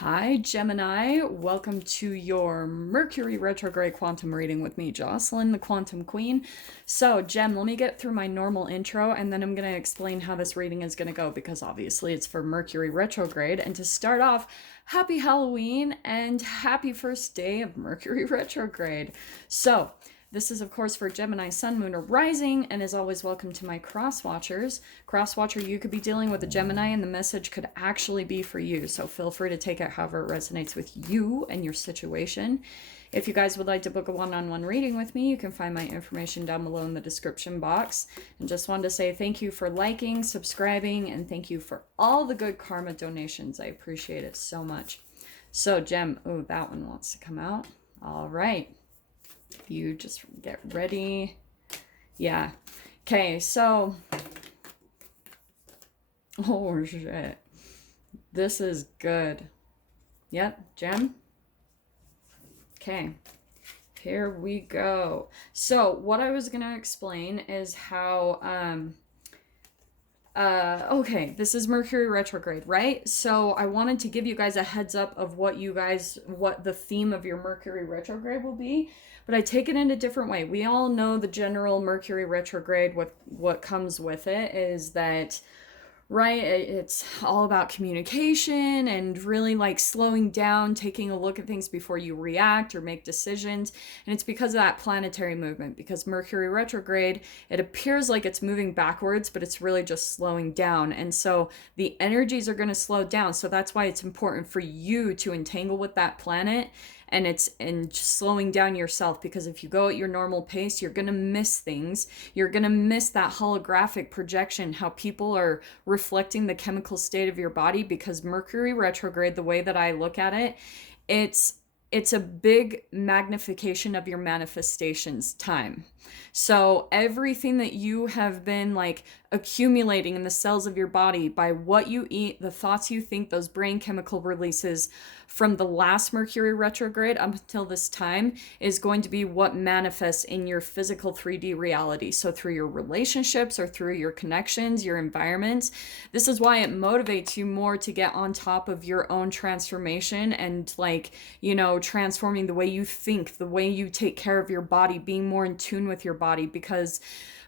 Hi, Gemini. Welcome to your Mercury Retrograde Quantum reading with me, Jocelyn, the Quantum Queen. So, Gem, let me get through my normal intro and then I'm going to explain how this reading is going to go because obviously it's for Mercury Retrograde. And to start off, happy Halloween and happy first day of Mercury Retrograde. So, this is, of course, for Gemini, Sun, Moon, or Rising, and as always, welcome to my cross-watchers. Cross-watcher, you could be dealing with a Gemini, and the message could actually be for you, so feel free to take it however it resonates with you and your situation. If you guys would like to book a one-on-one reading with me, you can find my information down below in the description box. And just wanted to say thank you for liking, subscribing, and thank you for all the good karma donations. I appreciate it so much. So, Gem, oh, that one wants to come out. All right. You just get ready. Yeah. Okay, so. Oh, shit. This is good. Yep, Gem. Okay. Here we go. So, what I was going to explain is how, okay, this is Mercury retrograde, right? So I wanted to give you guys a heads up of what the theme of your Mercury retrograde will be, but I take it in a different way. We all know the general Mercury retrograde, what comes with it is that, right, it's all about communication and really like slowing down, taking a look at things before you react or make decisions. And it's because of that planetary movement, because Mercury retrograde, it appears like it's moving backwards, but it's really just slowing down. And so the energies are going to slow down. So that's why it's important for you to entangle with that planet and slowing down yourself, because if you go at your normal pace, you're going to miss things. You're going to miss that holographic projection, how people are reflecting the chemical state of your body, because Mercury retrograde, the way that I look at it, it's a big magnification of your manifestations time. So everything that you have been like accumulating in the cells of your body by what you eat, the thoughts you think, those brain chemical releases from the last Mercury retrograde up until this time is going to be what manifests in your physical 3D reality. So through your relationships or through your connections, your environments. This is why it motivates you more to get on top of your own transformation and like, you know, transforming the way you think, the way you take care of your body, being more in tune with your body, because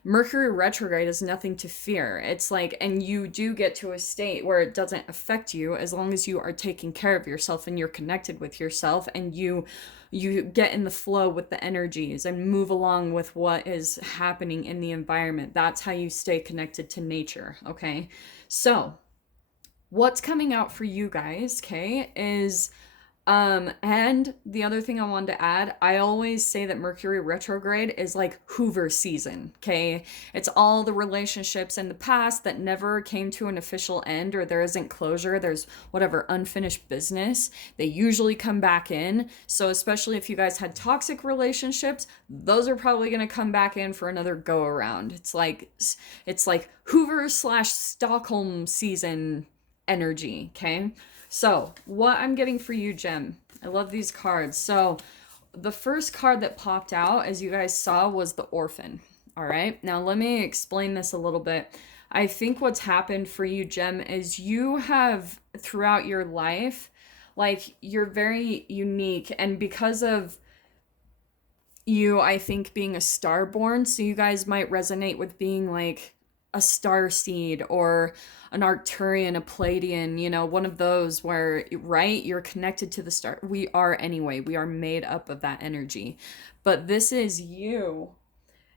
Mercury retrograde is nothing to fear. It's like, and you do get to a state where it doesn't affect you as long as you are taking care of yourself and you're connected with yourself and you get in the flow with the energies and move along with what is happening in the environment. That's how you stay connected to nature, okay? So, what's coming out for you guys, okay, is and the other thing I wanted to add, I always say that Mercury retrograde is like Hoover season, okay? It's all the relationships in the past that never came to an official end, or there isn't closure, there's whatever unfinished business, they usually come back in. So especially if you guys had toxic relationships, those are probably going to come back in for another go around. It's like Hoover / Stockholm season energy, okay? So, what I'm getting for you, Gem, I love these cards. So, the first card that popped out, as you guys saw, was the orphan. All right, now let me explain this a little bit. I think what's happened for you, Gem, is you have, throughout your life, like, you're very unique. And because of you, I think, being a starborn, so you guys might resonate with being, like, a starseed or an Arcturian, a Pleiadian, you know, one of those where, right, you're connected to the star. We are anyway. We are made up of that energy. But this is you,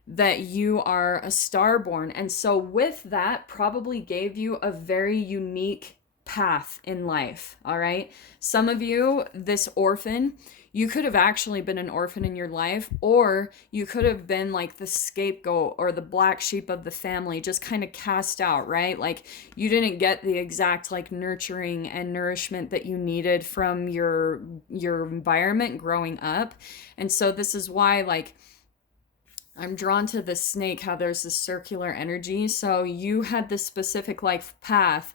that you are a starborn. And so with that, probably gave you a very unique path in life, all right? Some of you, this orphan, you could have actually been an orphan in your life, or you could have been like the scapegoat or the black sheep of the family, just kind of cast out, right? Like you didn't get the exact like nurturing and nourishment that you needed from your environment growing up. And so this is why, like, I'm drawn to the snake, how there's this circular energy. So you had this specific life path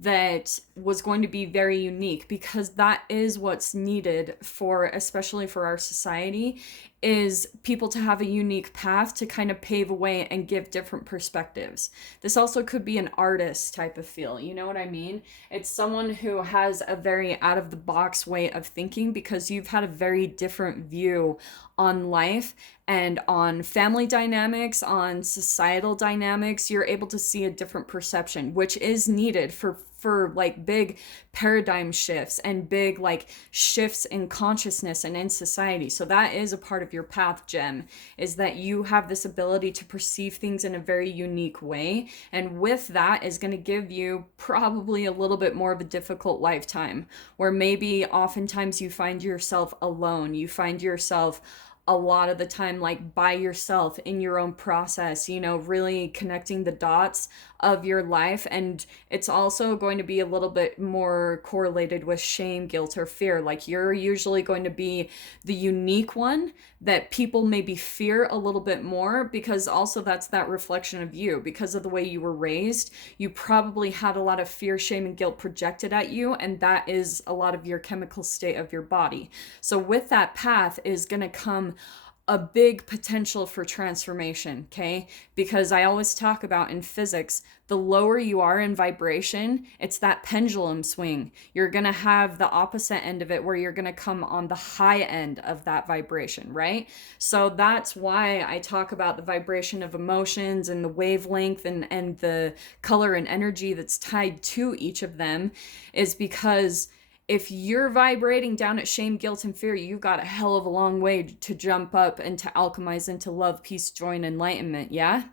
that was going to be very unique, because that is what's needed for, especially for our society, is people to have a unique path to kind of pave a way and give different perspectives. This also could be an artist type of feel. You know what I mean? It's someone who has a very out of the box way of thinking because you've had a very different view on life and on family dynamics, on societal dynamics. You're able to see a different perception, which is needed for like big paradigm shifts and big like shifts in consciousness and in society. So that is a part of your path, Gem, is that you have this ability to perceive things in a very unique way. And with that is going to give you probably a little bit more of a difficult lifetime where maybe oftentimes you find yourself alone. You find yourself a lot of the time like by yourself in your own process, you know, really connecting the dots of your life. And it's also going to be a little bit more correlated with shame, guilt, or fear. Like you're usually going to be the unique one that people maybe fear a little bit more, because also that's that reflection of you. Because of the way you were raised, you probably had a lot of fear, shame, and guilt projected at you, and that is a lot of your chemical state of your body. So with that path is going to come a big potential for transformation, okay? Because I always talk about in physics, the lower you are in vibration, it's that pendulum swing. You're gonna have the opposite end of it where you're gonna come on the high end of that vibration, right? So that's why I talk about the vibration of emotions and the wavelength and the color and energy that's tied to each of them, is because if you're vibrating down at shame, guilt, and fear, you've got a hell of a long way to jump up and to alchemize into love, peace, joy, and enlightenment, yeah?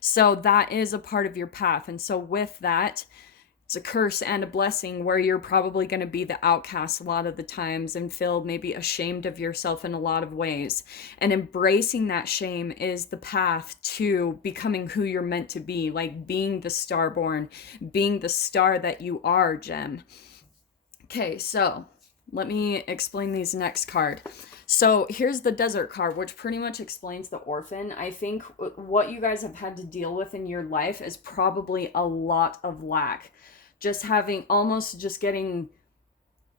So that is a part of your path. And so with that, it's a curse and a blessing where you're probably going to be the outcast a lot of the times and feel maybe ashamed of yourself in a lot of ways. And embracing that shame is the path to becoming who you're meant to be, like being the starborn, being the star that you are, Gem. Okay, so let me explain these next card. So here's the desert card, which pretty much explains the orphan. I think what you guys have had to deal with in your life is probably a lot of lack. Just having almost just getting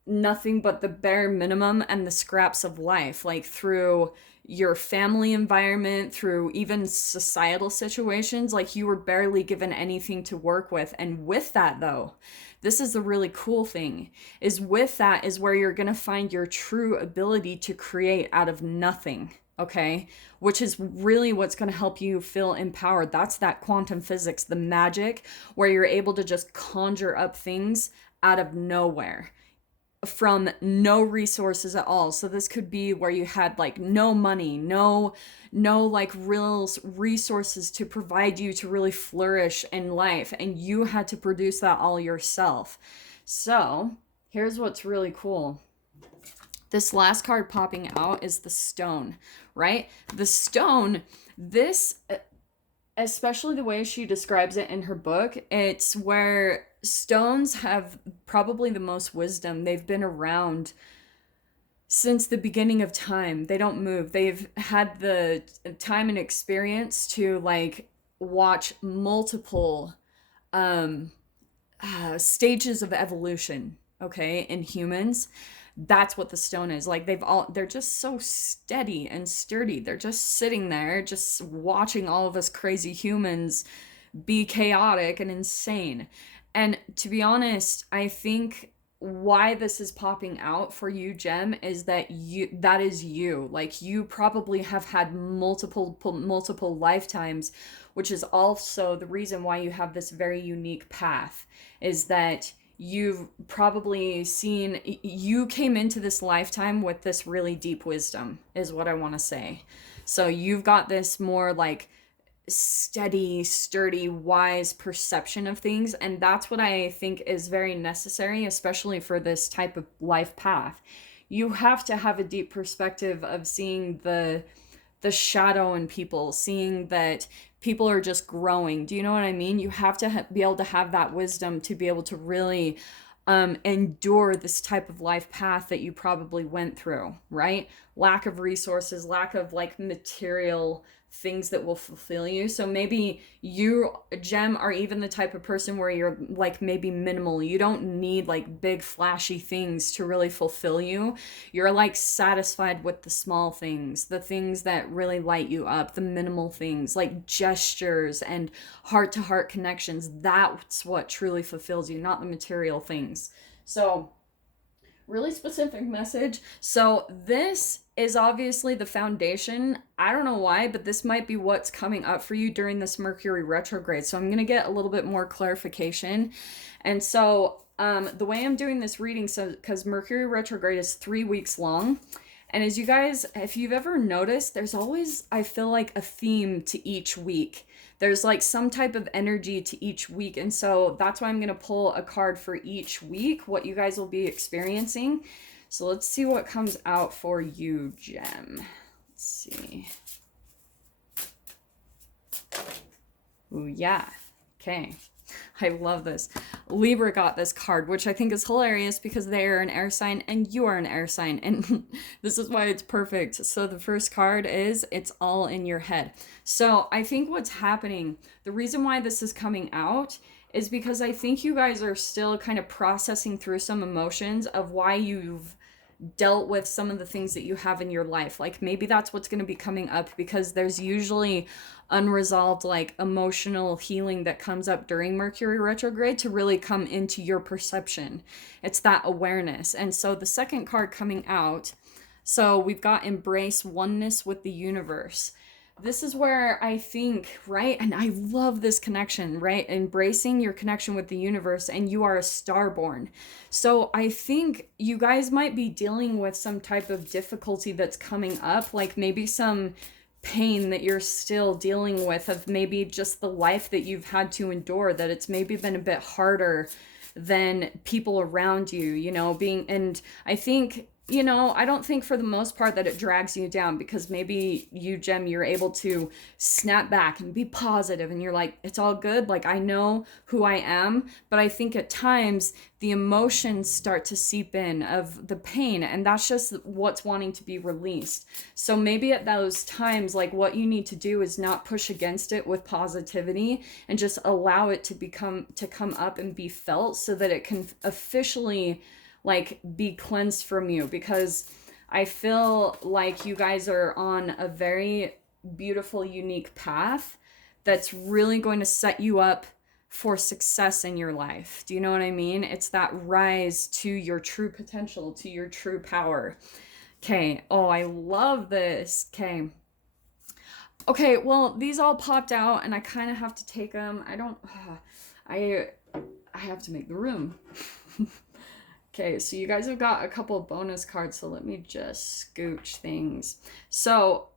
nothing but the bare minimum and the scraps of life, like through your family environment, through even societal situations, like you were barely given anything to work with. And with that though, this is the really cool thing, is with that is where you're going to find your true ability to create out of nothing, okay? Which is really what's going to help you feel empowered. That's that quantum physics, the magic, where you're able to just conjure up things out of nowhere from no resources at all. So this could be where you had like no money, no like real resources to provide you to really flourish in life, and you had to produce that all yourself. So here's what's really cool. This last card popping out is the stone, right? The stone, this, especially the way she describes it in her book, it's where stones have probably the most wisdom. They've been around since the beginning of time. They don't move. They've had the time and experience to like watch multiple stages of evolution, okay, in humans. That's what the stone is. Like they're just so steady and sturdy. They're just sitting there, just watching all of us crazy humans be chaotic and insane. And to be honest, I think why this is popping out for you, Gem, is that that is you. Like you probably have had multiple lifetimes, which is also the reason why you have this very unique path, is that you've probably seen, you came into this lifetime with this really deep wisdom, is what I want to say. So you've got this more like steady, sturdy, wise perception of things, and that's what I think is very necessary, especially for this type of life path. You have to have a deep perspective of seeing the shadow in people, seeing that people are just growing. Do you know what I mean? You have to be able to have that wisdom to be able to really endure this type of life path that you probably went through, right? Lack of resources, lack of like material things that will fulfill you. So maybe you, Gem, are even the type of person where you're like maybe minimal. You don't need like big flashy things to really fulfill you. You're like satisfied with the small things, the things that really light you up, the minimal things like gestures and heart to heart connections. That's what truly fulfills you, not the material things. So really specific message. So this is obviously the foundation. I don't know why, but this might be what's coming up for you during this Mercury retrograde. So I'm going to get a little bit more clarification. And so the way I'm doing this reading, so because Mercury retrograde is 3 weeks long, and as you guys, if you've ever noticed, there's always, I feel like, a theme to each week. There's like some type of energy to each week. And so that's why I'm going to pull a card for each week, what you guys will be experiencing. So let's see what comes out for you, Gem. Let's see. Ooh, yeah. Okay. I love this. Libra got this card, which I think is hilarious because they are an air sign and you are an air sign. And this is why it's perfect. So the first card is it's all in your head. So I think what's happening, the reason why this is coming out is because I think you guys are still kind of processing through some emotions of why you've dealt with some of the things that you have in your life. Like maybe that's what's going to be coming up because there's usually unresolved like emotional healing that comes up during Mercury retrograde to really come into your perception. It's that awareness. And so the second card coming out, so we've got embrace oneness with the universe. This is where I think, right? And I love this connection, right? Embracing your connection with the universe, and you are a starborn. So I think you guys might be dealing with some type of difficulty that's coming up, like maybe some pain that you're still dealing with of maybe just the life that you've had to endure, that it's maybe been a bit harder than people around you, you know, being, and I think, you know, I don't think for the most part that it drags you down because maybe you, Gem, you're able to snap back and be positive and you're like, it's all good. Like, I know who I am. But I think at times the emotions start to seep in of the pain, and that's just what's wanting to be released. So maybe at those times, like what you need to do is not push against it with positivity and just allow it to come up and be felt so that it can officially like be cleansed from you, because I feel like you guys are on a very beautiful, unique path that's really going to set you up for success in your life. Do you know what I mean? It's that rise to your true potential, to your true power. Okay. Oh, I love this. Okay. Okay, well, these all popped out and I kind of have to take them. I have to make the room. Okay, so you guys have got a couple of bonus cards, so let me just scooch things. So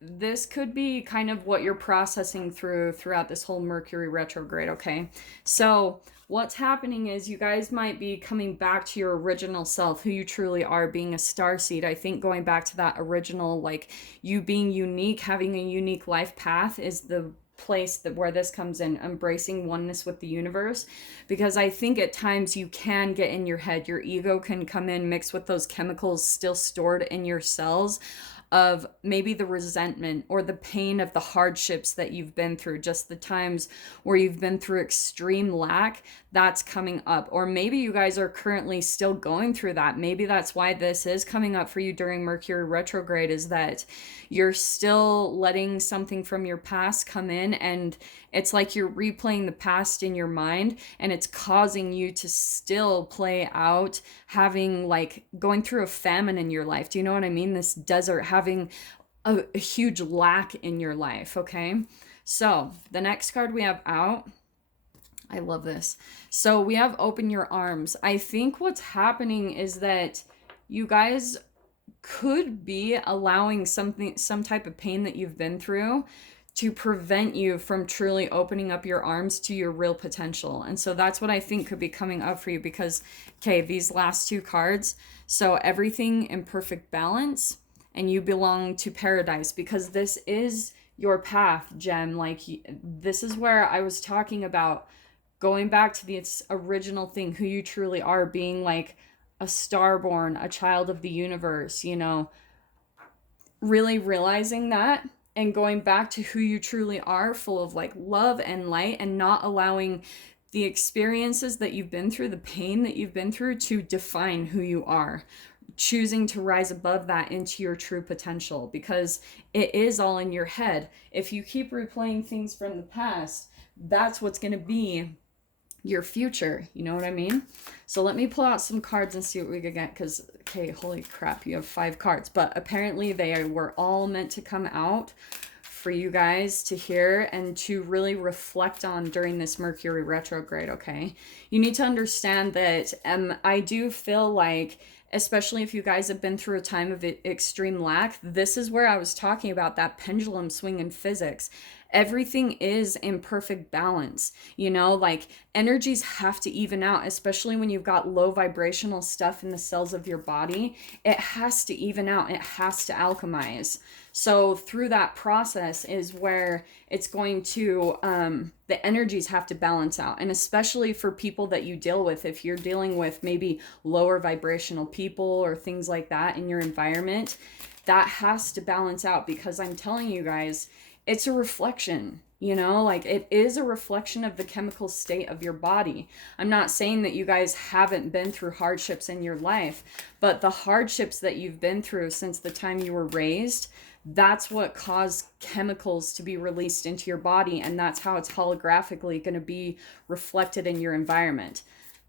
this could be kind of what you're processing throughout this whole Mercury retrograde, okay? So what's happening is you guys might be coming back to your original self, who you truly are, being a starseed. I think going back to that original, like you being unique, having a unique life path is the place that where this comes in, embracing oneness with the universe, because I think at times you can get in your head, your ego can come in mixed with those chemicals still stored in your cells of maybe the resentment or the pain of the hardships that you've been through, just the times where you've been through extreme lack, that's coming up. Or maybe you guys are currently still going through that. Maybe that's why this is coming up for you during Mercury retrograde, is that you're still letting something from your past come in, and it's like you're replaying the past in your mind, and it's causing you to still play out having like going through a famine in your life. Do you know what I mean? This desert, having a huge lack in your life, okay? So the next card we have out, I love this. So we have open your arms. I think what's happening is that you guys could be allowing some type of pain that you've been through to prevent you from truly opening up your arms to your real potential. And so that's what I think could be coming up for you, because, okay, these last two cards, so everything in perfect balance, and you belong to paradise, because this is your path, Gem. Like, this is where I was talking about going back to the original thing, who you truly are, being like a starborn, a child of the universe, you know, really realizing that and going back to who you truly are, full of like love and light, and not allowing the experiences that you've been through, the pain that you've been through, to define who you are. Choosing to rise above that into your true potential, because it is all in your head. If you keep replaying things from the past, that's what's going to be your future. You know what I mean? So let me pull out some cards and see what we can get, because, okay, holy crap, you have 5 cards, but apparently they were all meant to come out for you guys to hear and to really reflect on during this Mercury retrograde. Okay, you need to understand that I do feel like, especially if you guys have been through a time of extreme lack, this is where I was talking about that pendulum swing in physics. Everything is in perfect balance, you know, like energies have to even out, especially when you've got low vibrational stuff in the cells of your body. It has to even out, it has to alchemize. So through that process is where it's going to, the energies have to balance out. And especially for people that you deal with, if you're dealing with maybe lower vibrational people or things like that in your environment, that has to balance out, because I'm telling you guys, it's a reflection, you know, like it is a reflection of the chemical state of your body. I'm not saying that you guys haven't been through hardships in your life, but the hardships that you've been through since the time you were raised, that's what caused chemicals to be released into your body, and that's how it's holographically going to be reflected in your environment.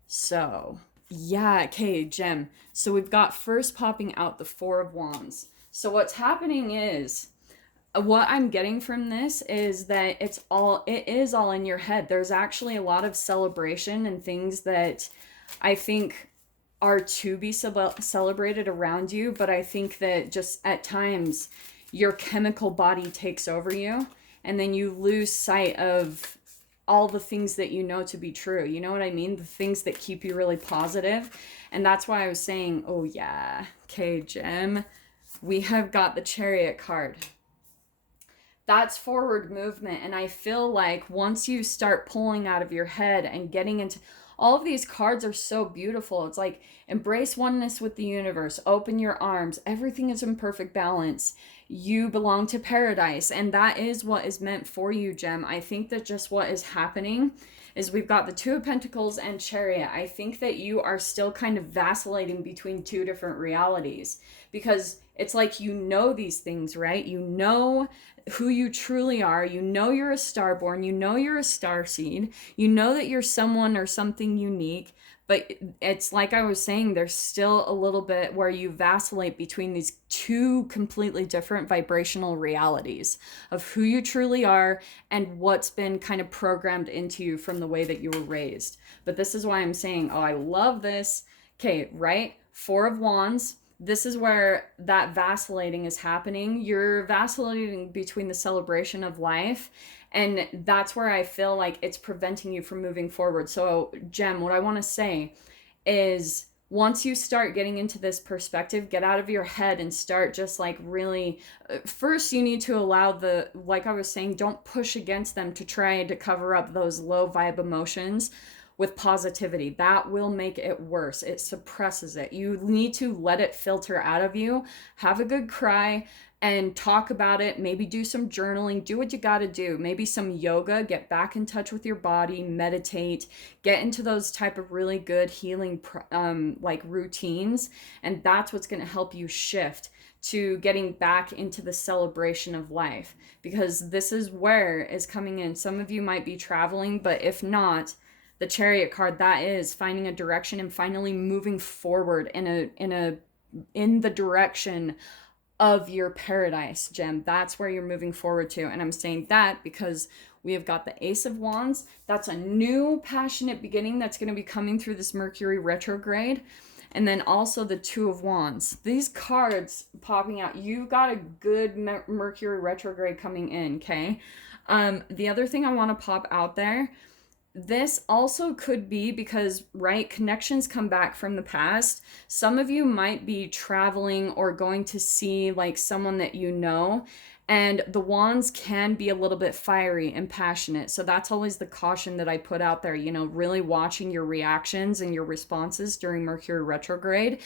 So yeah, okay, Gem. So we've got first popping out the 4 of Wands. So what's happening is, what I'm getting from this is that it is all in your head. There's actually a lot of celebration and things that I think are to be celebrated around you, but I think that just at times your chemical body takes over you, and then you lose sight of all the things that you know to be true. You know what I mean? The things that keep you really positive. And that's why I was saying, oh yeah, okay, Gem, we have got the Chariot card. That's forward movement. And I feel like once you start pulling out of your head and getting into all of these cards are so beautiful. It's like embrace oneness with the universe, open your arms, everything is in perfect balance. You belong to paradise, and that is what is meant for you, Gem. I think that just what is happening is we've got the 2 of Pentacles and Chariot. I think that you are still kind of vacillating between 2 different realities, because it's like, you know, these things, right? You know who you truly are. You know you're a starborn. You know you're a starseed. You know that you're someone or something unique. But it's like I was saying, there's still a little bit where you vacillate between these 2 completely different vibrational realities of who you truly are and what's been kind of programmed into you from the way that you were raised. But this is why I'm saying, oh, I love this. Okay, right? 4 of Wands. This is where that vacillating is happening. You're vacillating between the celebration of life, and that's where I feel like it's preventing you from moving forward. So, Gem, what I want to say is, once you start getting into this perspective, get out of your head and start just like really, first you need to allow the, like I was saying, don't push against them to try to cover up those low vibe emotions with positivity. That will make it worse. It suppresses it. You need to let it filter out of you. Have a good cry and talk about it. Maybe do some journaling. Do what you got to do. Maybe some yoga. Get back in touch with your body. Meditate. Get into those type of really good healing like routines. And that's what's going to help you shift to getting back into the celebration of life. Because this is where is coming in. Some of you might be traveling, but if not, the Chariot card, that is finding a direction and finally moving forward in the direction of your paradise, Gem. That's where you're moving forward to. And I'm saying that because we have got the Ace of Wands. That's a new passionate beginning that's going to be coming through this Mercury retrograde. And then also the 2 of Wands. These cards popping out. You've got a good Mercury retrograde coming in, okay? The other thing I want to pop out there, this also could be because, right, connections come back from the past. Some of you might be traveling or going to see like someone that you know, and the wands can be a little bit fiery and passionate. So that's always the caution that I put out there, you know, really watching your reactions and your responses during Mercury retrograde,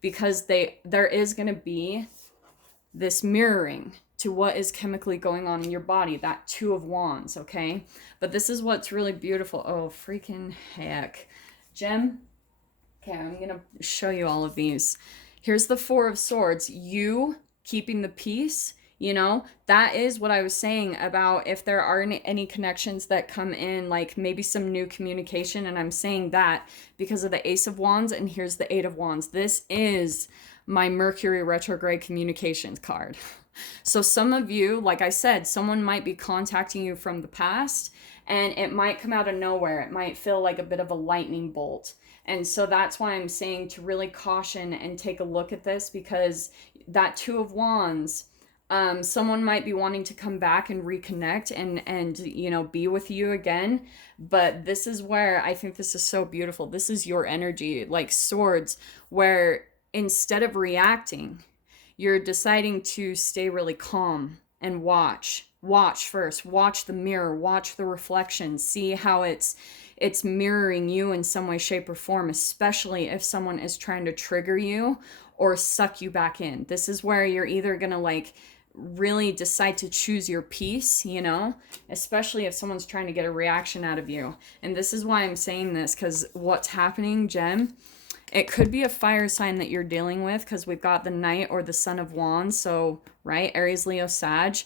because there is going to be this mirroring. to what is chemically going on in your body, that Two of Wands, okay? But this is what's really beautiful. Oh, freaking heck. Gem, okay, I'm going to show you all of these. Here's the Four of Swords. You keeping the peace, you know, that is what I was saying about if there are any connections that come in, like maybe some new communication. And I'm saying that because of the Ace of Wands, and here's the Eight of Wands. This is my Mercury retrograde communications card. So some of you, like I said, someone might be contacting you from the past, and it might come out of nowhere. It might feel like a bit of a lightning bolt. And so that's why I'm saying to really caution and take a look at this, because that Two of Wands, someone might be wanting to come back and reconnect and you know, be with you again. But this is where I think this is so beautiful. This is your energy, like Swords, where instead of reacting, you're deciding to stay really calm and watch first, watch the mirror, watch the reflection, see how it's mirroring you in some way, shape, or form, especially if someone is trying to trigger you or suck you back in. This is where you're either gonna like really decide to choose your peace, you know, especially if someone's trying to get a reaction out of you. And this is why I'm saying this, because what's happening, Gem, it could be a fire sign that you're dealing with, because we've got the Knight or the Son of Wands. So, right, Aries, Leo, Sag.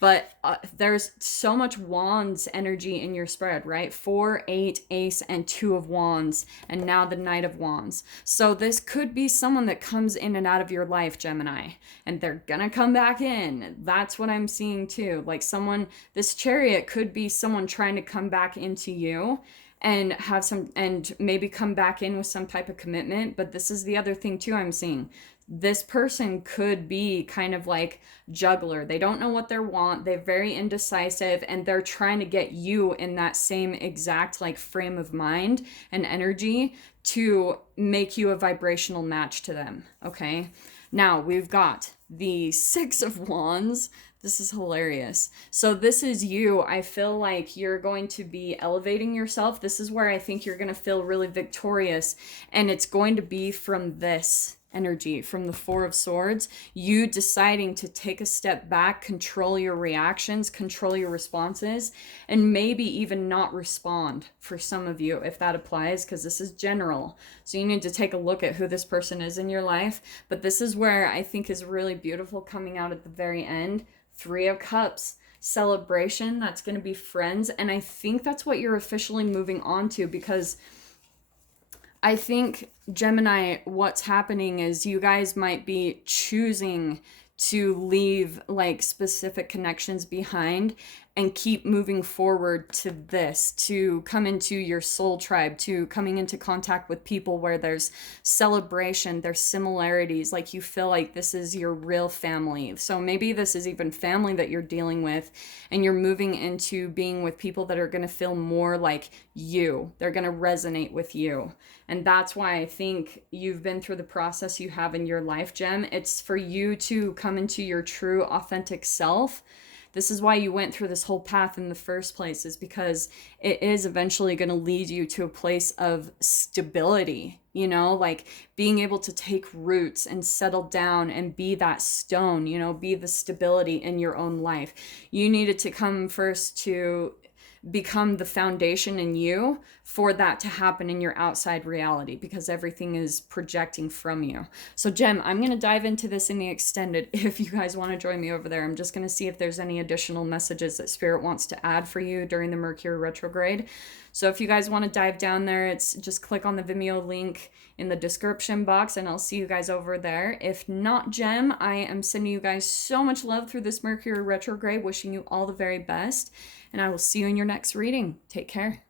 But there's so much Wands energy in your spread, right? 4, 8, Ace, and 2 of Wands. And now the Knight of Wands. So this could be someone that comes in and out of your life, Gemini. And they're gonna come back in. That's what I'm seeing too. Like someone, this Chariot could be someone trying to come back into you and have some, and maybe come back in with some type of commitment. But this is the other thing too I'm seeing. This person could be kind of like juggler. They don't know what they want. They're very indecisive, and they're trying to get you in that same exact like frame of mind and energy to make you a vibrational match to them. Okay. Now we've got the Six of Wands. This is hilarious. So this is you. I feel like you're going to be elevating yourself. This is where I think you're going to feel really victorious. And it's going to be from this energy, from the Four of Swords, you deciding to take a step back, control your reactions, control your responses, and maybe even not respond for some of you if that applies, because this is general. So you need to take a look at who this person is in your life. But this is where I think is really beautiful coming out at the very end. 3 of Cups, celebration. That's going to be friends. And I think that's what you're officially moving on to, because I think, Gemini, what's happening is you guys might be choosing to leave like specific connections behind and keep moving forward to this, to come into your soul tribe, to coming into contact with people where there's celebration, there's similarities, like you feel like this is your real family. So maybe this is even family that you're dealing with, and you're moving into being with people that are going to feel more like you. They're going to resonate with you. And that's why I think you've been through the process you have in your life, Gem. It's for you to come into your true, authentic self. This is why you went through this whole path in the first place, is because it is eventually going to lead you to a place of stability, you know, like being able to take roots and settle down and be that stone, you know, be the stability in your own life. You needed to come first to become the foundation in you for that to happen in your outside reality, because everything is projecting from you. So Gem, I'm going to dive into this in the extended. If you guys want to join me over there, I'm just going to see if there's any additional messages that Spirit wants to add for you during the Mercury retrograde. So if you guys want to dive down there, it's just click on the Vimeo link in the description box and I'll see you guys over there. If not, Gem, I am sending you guys so much love through this Mercury retrograde, wishing you all the very best. And I will see you in your next reading. Take care.